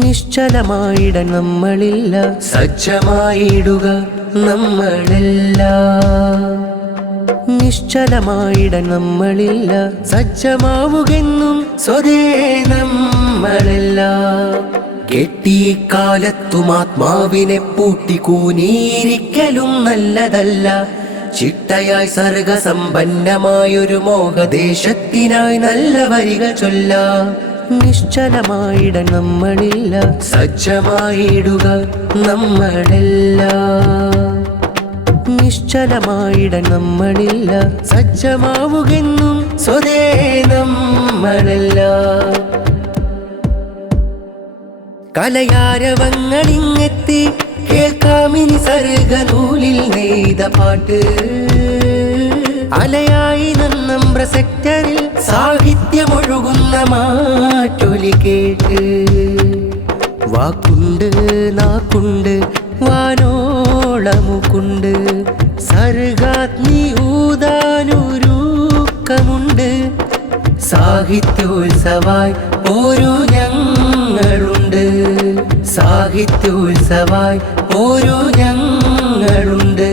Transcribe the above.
നിശ്ചലമായിട നമ്മളില്ല, സജ്ജമായിടുക നമ്മളെല്ലാം. നിശ്ചലമായിട നമ്മളില്ല, സജ്ജമാവുകെന്നും സ്വതേ നമ്മളെല്ലാം. കെട്ടിക്കാലത്തും ആത്മാവിനെ പൂട്ടിക്കൂനിയിരിക്കലും നല്ലതല്ല. ചിട്ടയായി സർഗസമ്പന്നമായൊരു മോഹദേശത്തിനായി നല്ല വരികൾ ചൊല്ലാം. നിശ്ചലമായിട നമ്മളില്ല, സജ്ജമായിടുക നമ്മളെല്ലാം. നിശ്ചലമായിട നമ്മളില്ല, സജ്ജമാവുകെന്നും സ്വതേ നമ്മളെല്ലാം. കലയാരവങ്ങളിങ്ങെത്തി കേൾക്കാമിനി സർഗനൂലിൽ നെയ്ത പാട്ട്. അലയായി നന്നമ്പ്ര സെക്ടറിൽ സാഹിത്യമൊഴുകുന്ന മാറ്റൊലി കേട്ട്. വാക്കുണ്ട് നാക്കുണ്ട് വാനോളമുക്കുണ്ട്, സർഗാഗ്നി ഊതാനൊരുക്കമുണ്ട്. സാഹിത്യോത്സവായി ഒരു ഞങ്ങളുണ്ട്, സാഹിത്യോത്സവായി ഒരു ഞങ്ങളുണ്ട്.